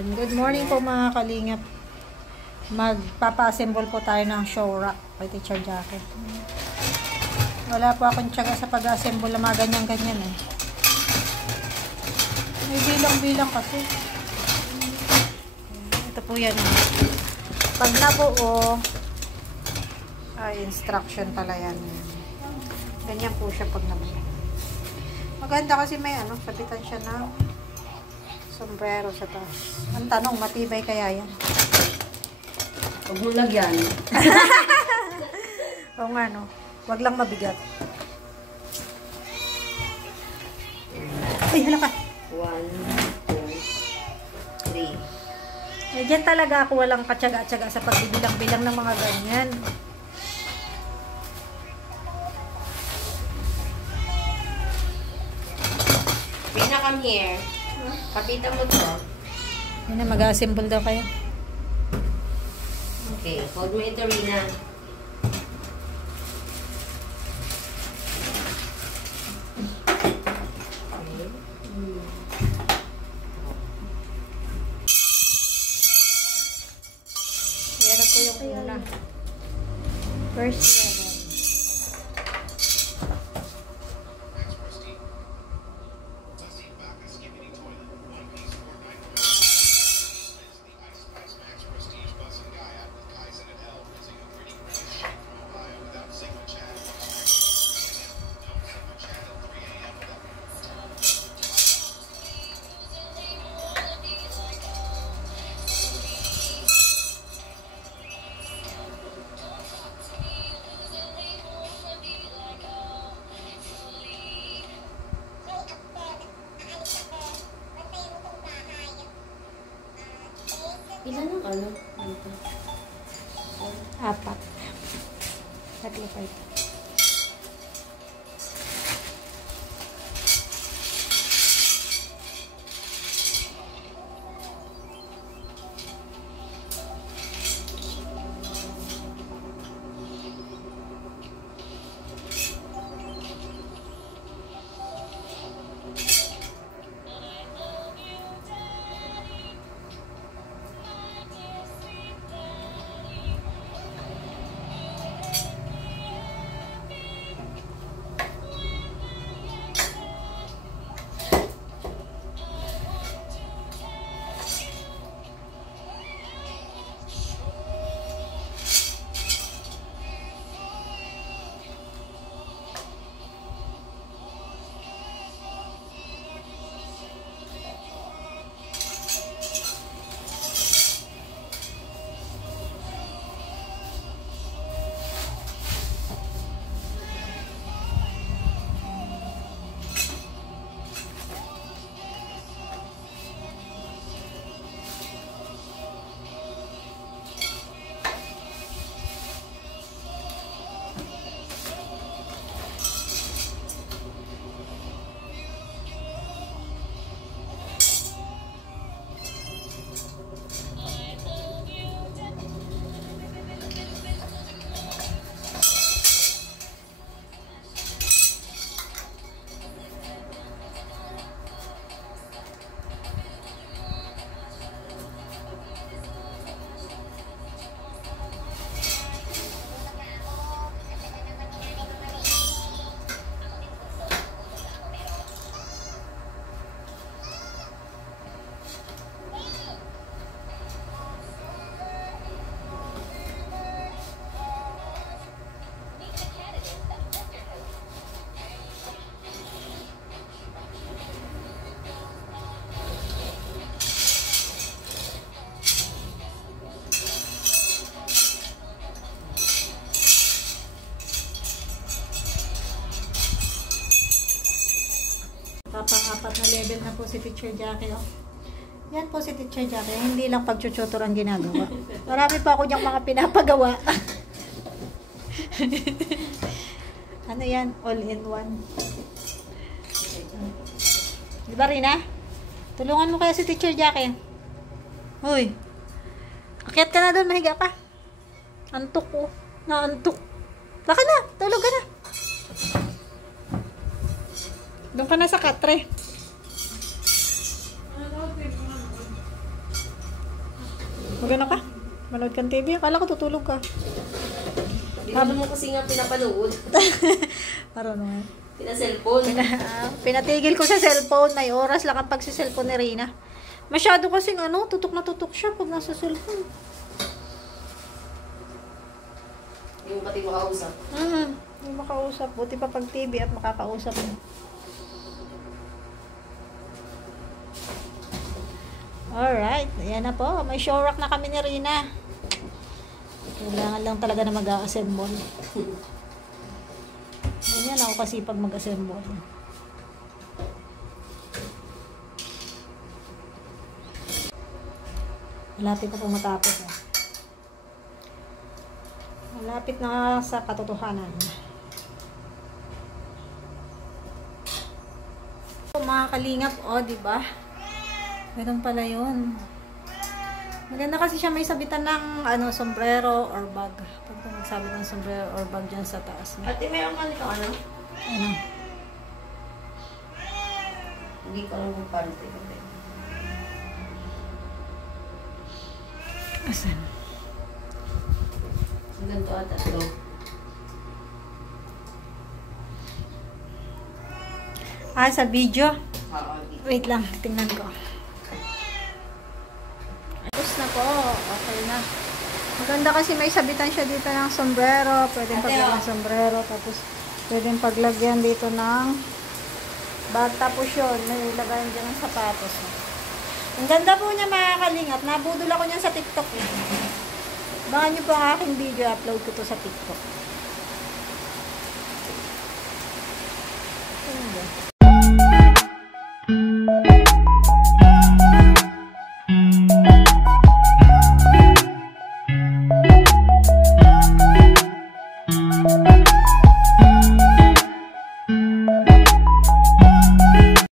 Good morning po mga kalingap. Magpapa-assemble po tayo ng show rack kay Teacher Jackie. Wala po akong tiyaga sa pag-assemble ng mga ganyan-ganyan eh. May bilang-bilang kasi. Ito po yan. Pag nabuo, ay instruction pala yan. Ganyan po siya pag nabuo. Maganda kasi may sabitan siya na sombrero sa taas. Ang tanong, matibay kaya yan? Huwag mo lagyan. O nga, no? Huwag lang mabigat. Ay, hala ka. 1, 2, 3. Eh, dyan talaga ako walang katsaga-tsaga sa pagbibilang-bilang ng mga ganyan. Rina, come here. Kapita mo to. Yun na, mag-assemble daw kayo. Okay, hold mo ito, Rina. Ayan na po yung una. First level. Ilan ang ano? 4. Tatlo pa ito. Pang-apat na level na po si Teacher Jackie. Oh. Yan po si Teacher Jackie. Hindi lang pag-tutor ang ginagawa. Marami pa ako niyang mga pinapagawa. Ano yan? All-in-one. Diba, Rina? Tulungan mo kaya si Teacher Jackie. Hoy. Akyat ka na doon. Mahiga ka. Antok ko. Naantok. Laka na. Tulog ka na. Doon ka na sa katre. Magano ka? Manood kang TV? Akala ko tutulog ka. Hindi naman kasi nga pinapanood. Marunong nga. Pina-cellphone. Pinatigil ko sa cellphone. May oras lang ang pagsi-cellphone ni Rina. Masyado kasing tutok na tutok siya pag nasa cellphone. Yung pati makausap. Yung makausap. Buti pa pag TV at makakausap mo. Alright. Ayan na po. May show rack na kami ni Rina. Kailangan lang talaga na mag-assemble. Ganyan ako kasi pag mag-assemble. Malapit na pong matapos. Malapit na sa katotohanan. Mga kalingap, diba? Ganun pala yun. Maganda kasi siya may sabitan ng sombrero or bag. Pag nagsabit ng sombrero or bag dyan sa taas. Ate, meron ka nito ano? Ano? Hindi ko alam kung paano ito. Asan? Ganito ata ito. Sa video? Oo. Wait lang, tingnan ko. Tapos na po. Okay na. Maganda kasi may sabitan siya dito ng sombrero. Pwedeng paglagyan ng sombrero. Tapos pwedeng paglagyan dito ng bag. Tapos yun, may lagayan dyan ng sapatos. Ang ganda po niya mga kalingap. Nabudol ako niyan sa TikTok. Baka niyo po ang aking video. Upload ko to sa TikTok.